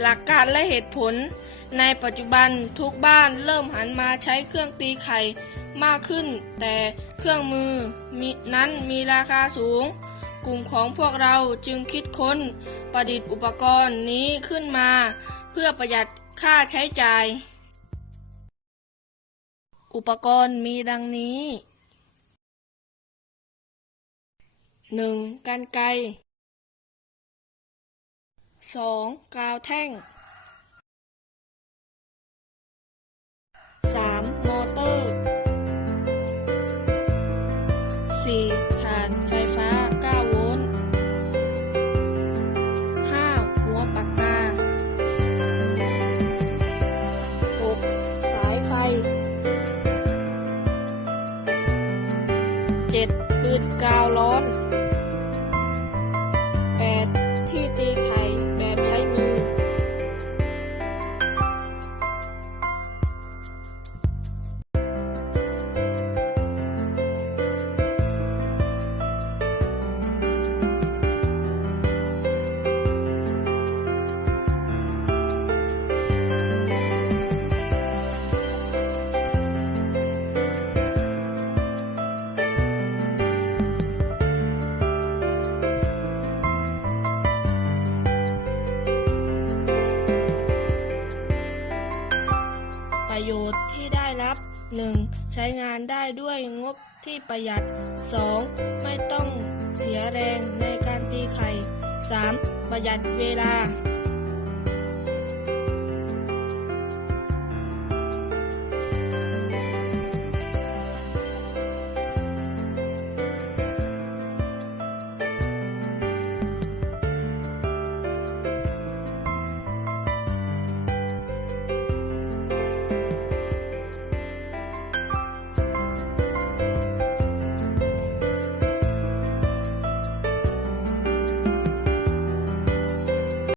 หลักการและเหตุผล ในปัจจุบันทุกบ้านเริ่มหันมาใช้เครื่องตีไข่มากขึ้น แต่เครื่องมือมนั้นมีราคาสูง กลุ่มของพวกเราจึงคิดค้นประดิษฐ์อุปกรณ์นี้ขึ้นมา เพื่อประหยัดค่าใช้จ่าย อุปกรณ์มีดังนี้ 1. กันไก ร 2. กาวแท่ง 3. มอเตอร์ 4. ผ่านไฟฟ้า9โวลต์ 5. หัวปากกา 6. สายไฟ 7. ปืนกาวร้อ ประโยชน์ที่ได้รับ 1. ใช้งานได้ด้วยงบที่ประหยัด 2. ไม่ต้องเสียแรงในการตีไข่ 3. ประหยัดเวลา